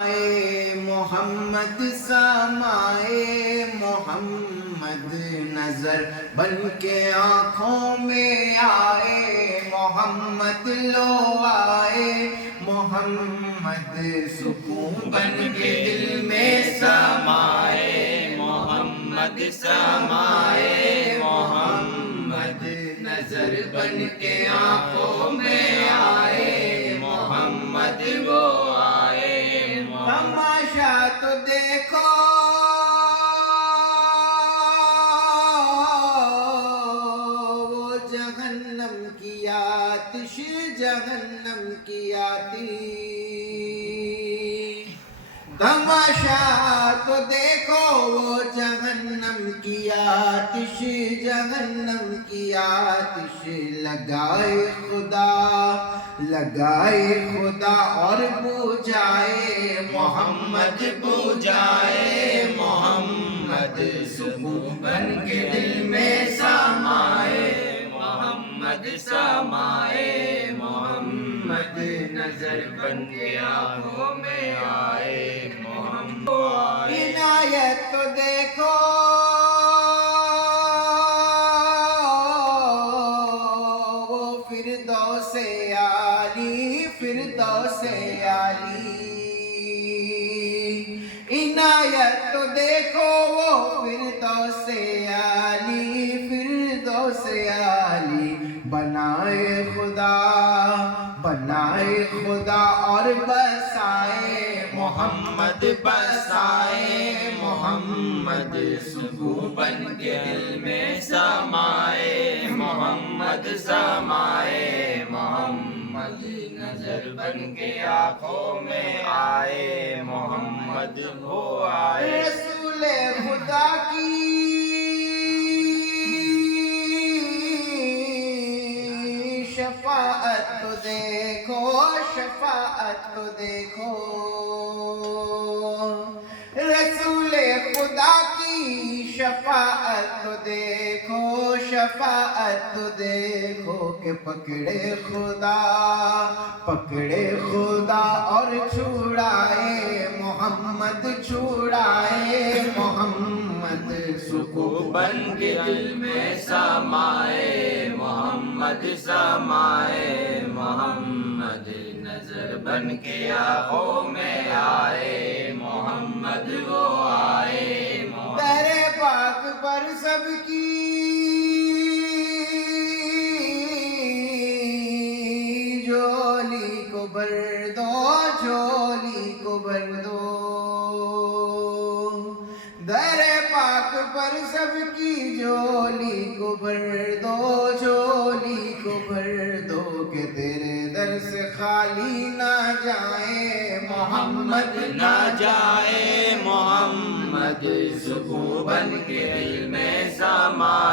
محمد سامائے محمد نظر بن کے آنکھوں میں آئے محمد لو آئے محمد سکون بن کے دل میں سمائے محمد سامائے محمد نظر بن کے آنکھوں میں آئے محمد وہ تماشا تو دیکھو وہ جہنم کی آتش جہنم کی آتی تماشا تو دیکھو وہ جہنم کی آتش جہنم کی آتش لگائے خدا اور بجھائے محمد بجھائے محمد سکون بن کے دل میں سمائے محمد سمائے محمد نظر بن کے آنکھوں میں آئے محمد عنایت تو دیکھو فردوس عالی فردوس عالی عنایت تو دیکھو وہ فردوس عالی فردوس عالی بنائے خدا اور بسائے محمد بسائے محمد سکون بن کے دل میں سمائے محمد سمائے محمد نظر بن کے آنکھوں میں آئے محمد وہ آئے رسول خدا کی شفاعت تو دیکھو شفاعت تو دیکھو رسول خدا کی شفاعت تو دیکھو شفاعت تو دیکھو کہ پکڑے خدا اور چھڑائے محمد چھڑائے محمد سکون بن کے دل میں سمائے محمد سمائے محمد نظر بن کے آنکھوں میں آئے محمد وہ آئے در پاک پر سب کی جھولی کو بھر دو جھولی کو بھر دو در پاک پر سب کی جھولی کو بھر دو جھولی کو بھر دو کہ تیرے در سے خالی نہ جائے محمد نہ جائے محمد سکون بن کے دل میں سمائے